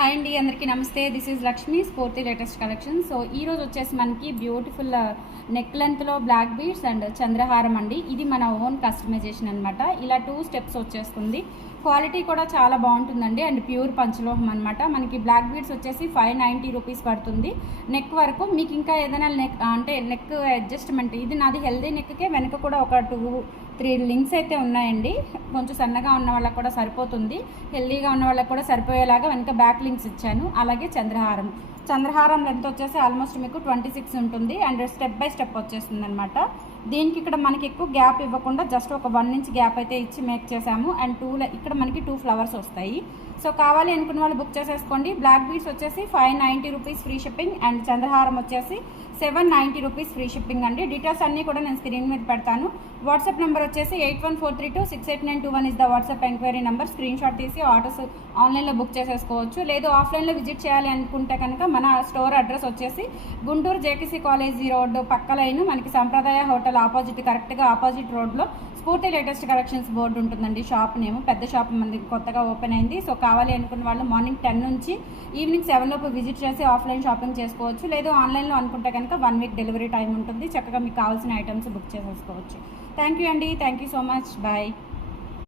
Hi అండి, అందరికీ నమస్తే. దిస్ ఈజ్ లక్ష్మి, స్ఫూర్తి లేటెస్ట్ కలెక్షన్. సో ఈ రోజు వచ్చేసి మనకి బ్యూటిఫుల్ నెక్ లెంత్లో బ్లాక్ బీడ్స్ అండ్ చంద్రహారం అండి. ఇది మన ఓన్ కస్టమైజేషన్ అనమాట. ఇలా 2 స్టెప్స్ వచ్చేస్తుంది. క్వాలిటీ కూడా చాలా బాగుంటుందండి అండ్ ప్యూర్ పంచలోహం అనమాట. మనకి బ్లాక్ బీడ్స్ వచ్చేసి 590 రూపీస్ పడుతుంది నెక్ వరకు. మీకు ఇంకా ఏదైనా నెక్ అడ్జస్ట్మెంట్, ఇది నాది హెల్దీ నెక్కే, వెనక కూడా ఒక 2-3 లింక్స్ అయితే ఉన్నాయండి. కొంచెం సన్నగా ఉన్న వాళ్ళకి కూడా సరిపోతుంది, హెల్దీగా ఉన్న వాళ్ళకి కూడా సరిపోయేలాగా వెనక బ్యాక్ లింక్స్ ఇచ్చాను. అలాగే చంద్రహారం లెంత్ వచ్చేసి ఆల్మోస్ట్ మీకు 26 ఉంటుంది అండ్ స్టెప్ బై స్టెప్ వచ్చేస్తుంది అనమాట. దీనికి ఇక్కడ మనకి ఎక్కువ గ్యాప్ ఇవ్వకుండా జస్ట్ ఒక 1 ఇంచ్ గ్యాప్ అయితే ఇచ్చి మేక్ చేసాము. అండ్ ఇక్కడ మనకి 2 ఫ్లవర్స్ వస్తాయి. సో కావాలి అనుకున్న వాళ్ళు బుక్ చేసేసుకోండి. బ్లాక్ బీడ్స్ వచ్చేసి 590 రూపీస్ ఫ్రీ షిప్పింగ్ అండ్ చంద్రహారం వచ్చేసి 790 రూపీస్ ఫ్రీ షిప్పింగ్ అండి. డీటెయిల్స్ అన్నీ కూడా నేను స్క్రీన్ మీద పెడతాను. వాట్సాప్ నెంబర్ వచ్చేసి 8143268921 is the WhatsApp enquiry number. Screen shot తీసి ఆర్డర్స్ ఆన్లైన్లో బుక్ చేసేసుకోవచ్చు. లేదు ఆఫ్లైన్లో విజిట్ చేయాలి అనుకుంటే కనుక మన స్టోర్ అడ్రస్ వచ్చేసి గుంటూరు జేకేసీ కాలేజీ రోడ్ పక్క లైన్, మనకి సంప్రదాయ హోటల్ ఆపోజిట్, కరెక్ట్గా ఆపోజిట్ రోడ్లో స్ఫూర్తి లేటెస్ట్ కలెక్షన్స్ బోర్డు ఉంటుందండి. షాప్ నేమ్, పెద్ద షాప్ మనకి కొత్తగా ఓపెన్ అయింది. సో కావాలి అనుకున్న వాళ్ళు మార్నింగ్ 10 నుంచి ఈవినింగ్ 7 లోపు విజిట్ చేసి ఆఫ్లైన్ షాపింగ్ చేసుకోవచ్చు. లేదు ఆన్లైన్లో అనుకుంటే కనుక 1 వీక్ డెలివరీ టైం ఉంటుంది. చక్కగా మీకు కావాల్సిన ఐటమ్స్ బుక్ చేసేసుకోవచ్చు. థ్యాంక్ యూ అండి, thank you so much, bye.